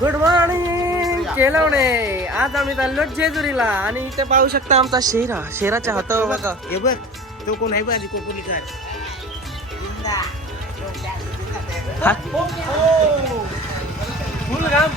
Good morning केलवणे. आज आम्ही चाललो जेजुरीला आणि इथे पाहू शकता आमचा शेराच्या हातावर बघा. हे बघ तो कोण आहे बाजी कोकणीकर. फुल घाम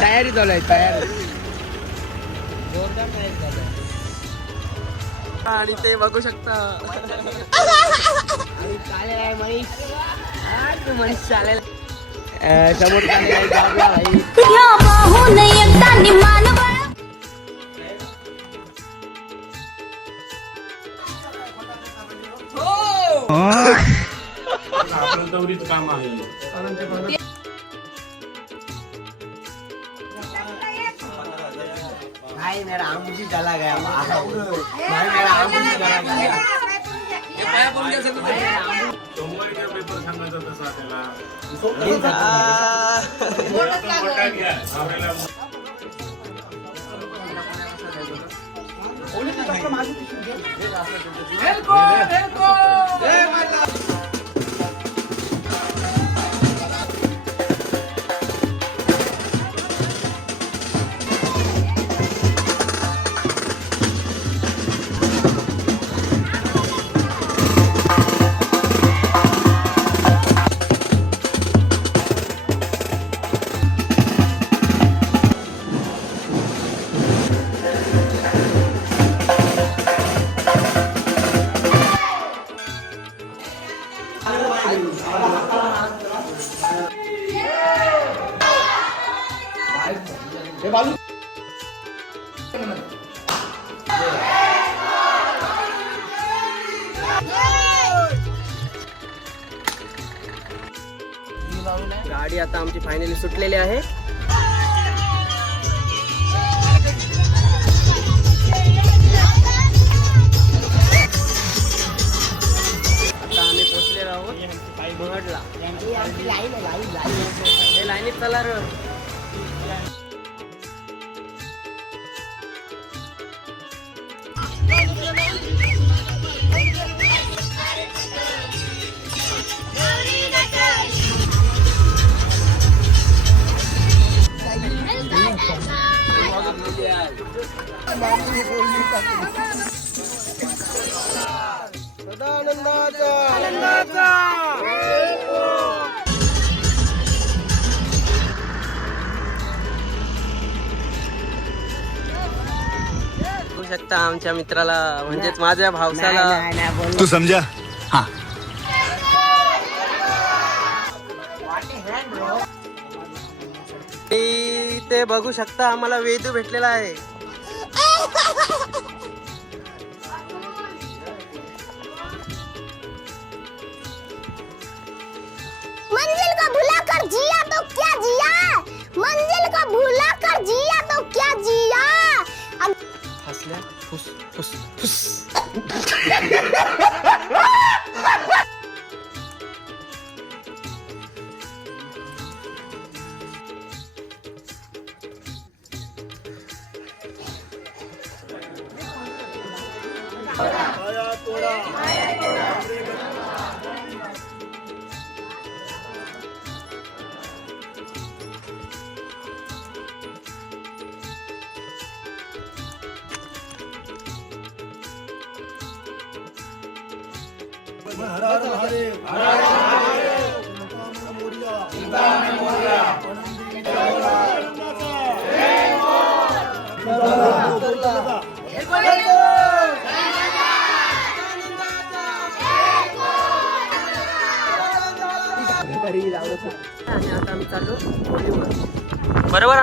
तयारी चालू आहे तयारी. आणि ते बघू शकता चालेल आहे मनीष. मनीष चालेल. समोर चालेल आहे जाऊया भाई. आपलं दौरीच काम आहे. भाई मेरा आंबूजी चला गया. भाई मेरा आंबूजी चला गया. सोमवारीचा पेपर सांगायचा तसा त्याला. गाडी आता आमची फायनली सुटलेली आहे. आता आम्ही पोहोचलेलो आहोत महडला. हे लाईनीत चला र. बघू शकता आमच्या मित्राला म्हणजेच माझ्या भावसाला. तू समझा. हाँ. ते बघू शकता आम्हाला वेदू भेटलेला आहे. मंजिल को भुला कर जिया तो क्या जिया. मंजिल को भुला कर जिया तो क्या जिया. हसल्या फुस फुस फुस. आणि आता आम्ही चाललो होळीवर. बरोबर.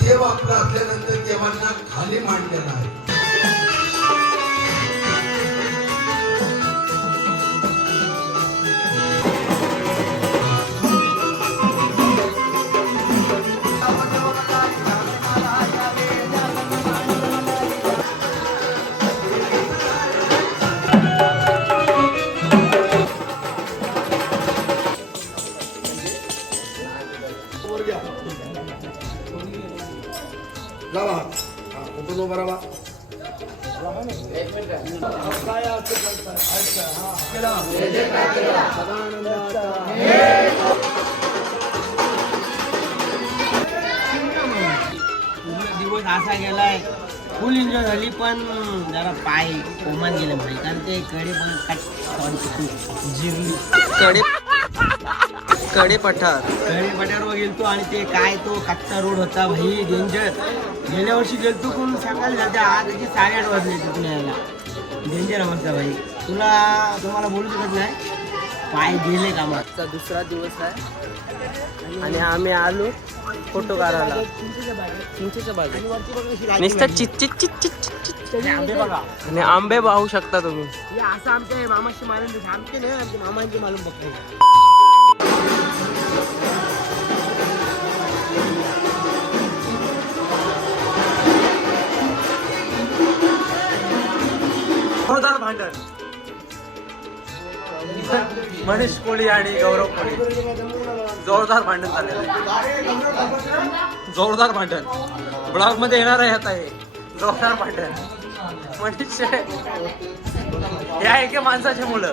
देव आपला असल्यानंतर देवांना खाली मांडलेला आहे. लावा हा फोटो लो बराबर पूर्ण दिवस असा गेलाय फुल एन्जॉय झाली पण जरा पाय कोमान गेले भाई कारण ते कडे पण जिरली कडे पठार कडे पट्यावर गेलतो आणि ते काय तो कच्चा रोड होता भाई डेंजर. गेल्या वर्षी गेलतो पण सकाळी जाते आज 8:30 वाजले तिथून यायला. डेंजर अवस्था भाई तुम्हाला बोलू शकत नाही पाय गेले कामात. आजचा दुसरा दिवस आहे आणि आम्ही आलो फोटो काढायला चिंचेच्या बाजू नुसतं चिच आणि आंबे पाहू शकता तुम्ही. हे असं आमच्या मामाशी मालूम आमचे नाही आमच्या मामांचे मालूम बघतो. जोरदार भांडण मनीष कोळी आणि गौरव कोळी जोरदार भांडण झालेलं आहे. जोरदार भांडण ब्लॉग मध्ये येणार आहे आता हे जोरदार भांडण. मनीष या एके माणसाची मुलं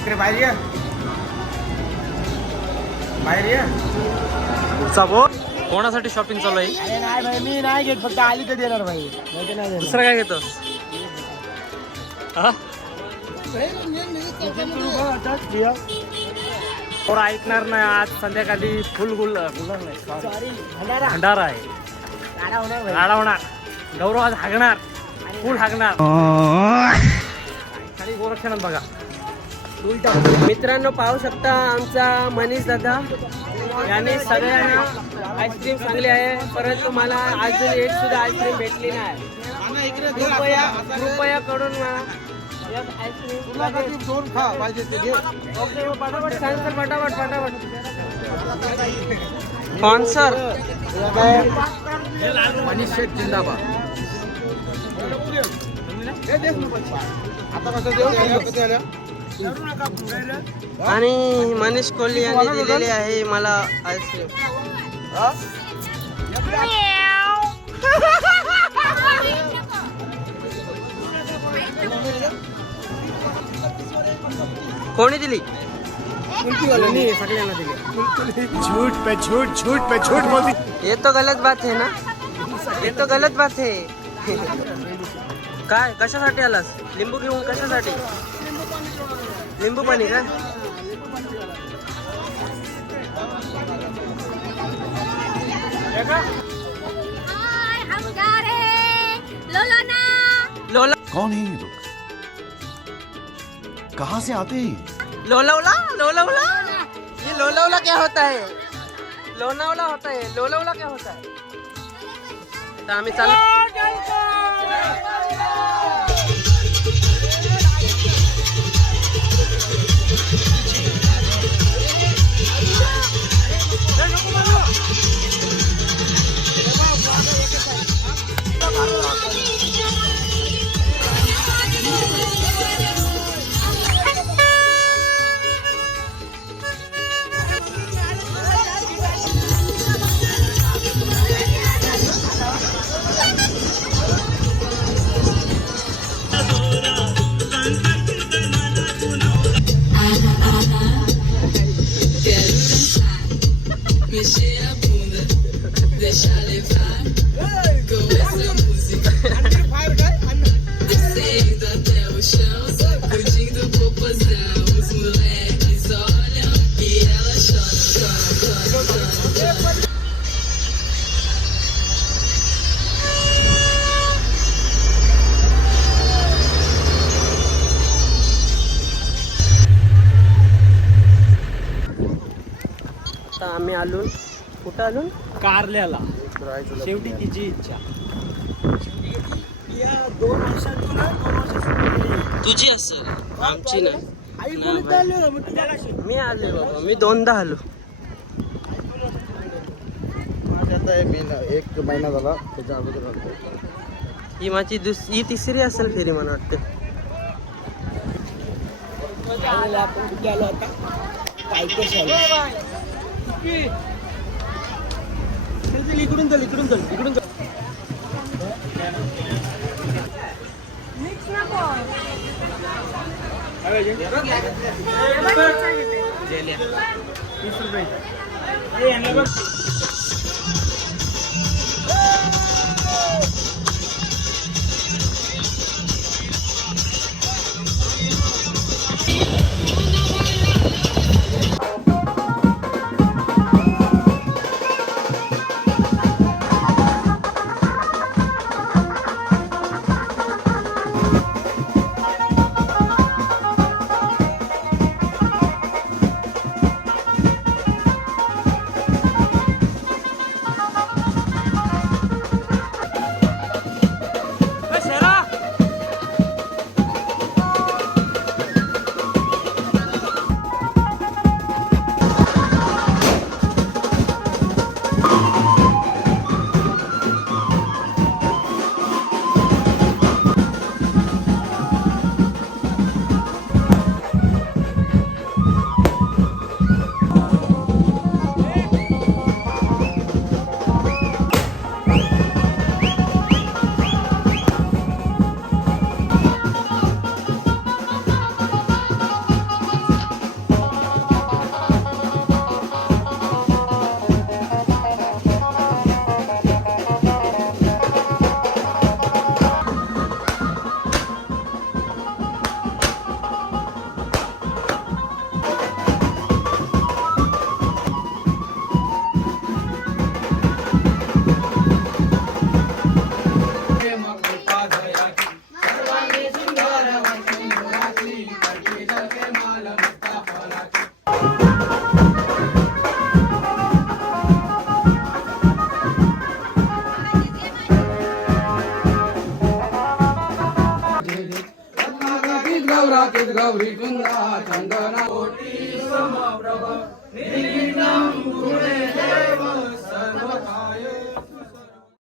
इकडे बाहेर ये बाहेर ये. कोणासाठी शॉपिंग चालू आहे? अरे नाही भाई मी नाही घेत फक्त आली तर देणार भाई नाही तर नाही देणार. दुसरं काय घेतोस? और ऐकणार नाही आज संध्याकाळी फुल भंडारा आहे. राडा होणार गौरव आज हागणार फुल हागणार. खाली गोरक्षणात बघा मित्रांनो पाहू शकता आमचा मनीष दादा याने सगळ्यांना आईस्क्रीम सांगली आहे परंतु मला अजून एक सुद्धा आईस्क्रीम भेटली नाही. कृपया कडून मला एक आईस्क्रीम दोन खा पाहिजे ते घे. ओके पटापट स्पॉन्सर पटापट स्पॉन्सर मनीष शेठ जिंदाबाद. आता कसं देऊ आणि मनीष कोहली यांनी दिलेली आहे मला आईस्क्रीम. कोणी दिली? सगळ्यांना दिले. झूठ पे झूठ बोलती. ये तो गलत बात है ना, ये तो गलत बात है. काय कशासाठी आलास? लिंबू घेऊन कशासाठी? लिंबू पाणी का? हम जा रहे हैं लोलोना. लोला कौन है ये लोग? कहाँ से आते हैं? लोलवला लोलवला ये लोलवला क्या होता है? लोनावला होता है. लोलवला क्या होता है? तर आम्ही चालू mexer a bunda, deixar levar com essa música. Descendo até o chão, sacudindo o popozão. Os moleques olham e ela chora. आता आम्ही आलो. कुठं आलो? कारल्याला. शेवटी तिची इच्छा. तुझी असेल आमची नाही. मी आले बाबा, मी दोनदा आलो. आता एक महिना झाला त्याच्या अगोदर आलो. ही माझी ही तिसरी असेल फेरी मला वाटतं. आपण कुठे आलो आता? पायथ्याशी आलो. इकडून चल इकडून चल इकडून चल. गौरी कुंदा चंदना